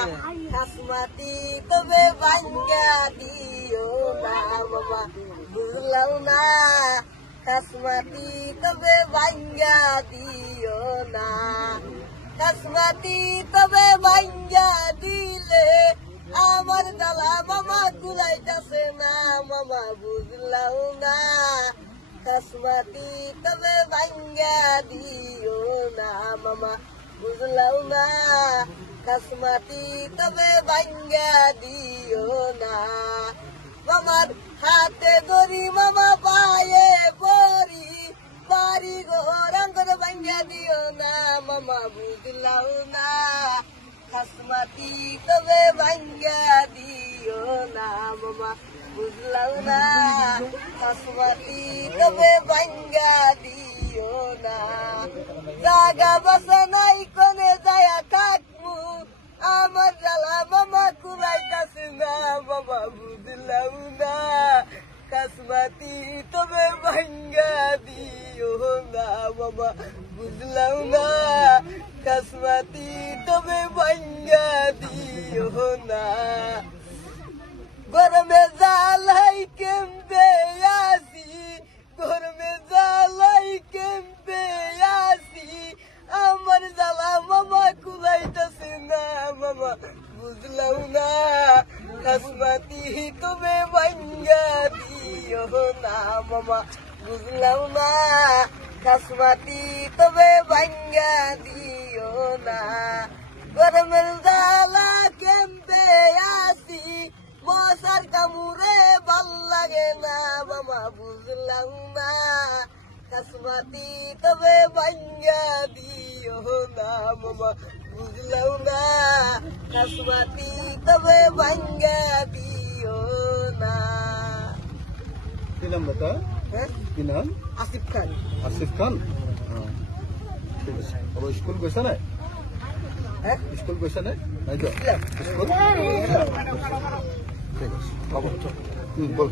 খাসমাতি তবে ভাঙ্গা দিও না মামা বুঝলাম না খাসমাতি তবে ভাঙ্গা দিও না খাসমাতি তবে ভাঙ্গা দিলে আমার জ্বালা মামা কুলাইতাছে না মামা বুঝলাম না খাসমাতি তবে ভাঙ্গা দিও না মামা বুঝলাম না খাসমাতি তবে ভাঙ্গা দিও না মামার হাতে ধরি মামা পায়ে পড়ি বাড়ি ঘর আঙ্গর ভাঙ্গা দিও না মামা বুঝলাম না খাসমাতি তবে ভাঙ্গা দিও না মামা বুঝলাম না খাসমাতি তবে ভাঙ্গা দিও না জাগা বাসা নাই কোনে যায়া থাকবো আমার জ্বালা মামা কুলাইতাছে না মামা বুঝলাম না খাসমাতি তবে ভাঙ্গা দিও না মামা বুঝলাম না খাসমাতি তবে ভাঙ্গা দিও না গরমে জালাই কেমবে আসি গরমে জালাই কেমবে আসি আমার জ্বালা মামা কুলাইতাছে না মামা বুঝলাম না খাসমাতি তবে ভাঙ্গা দিও না মামা বুঝলাম না খাসমাতি তবে ভাঙ্গা দিও না গরমের জ্বালা কেমবে আসি মশার কামড়ে ভাল লাগে না মামা বুঝলাম না খাসমাতি তবে ভাঙ্গা দিও না মামা বুঝলাম না খাসমাতি তবে ভাঙ্গা দিও না কি নাম বেটা কি নাম আসিফ খান আসিফ খান ঠিক আছে স্কুল গৈছা নাই স্কুল গৈছা নাই স্কুল ঠিক আছে হ'ব বল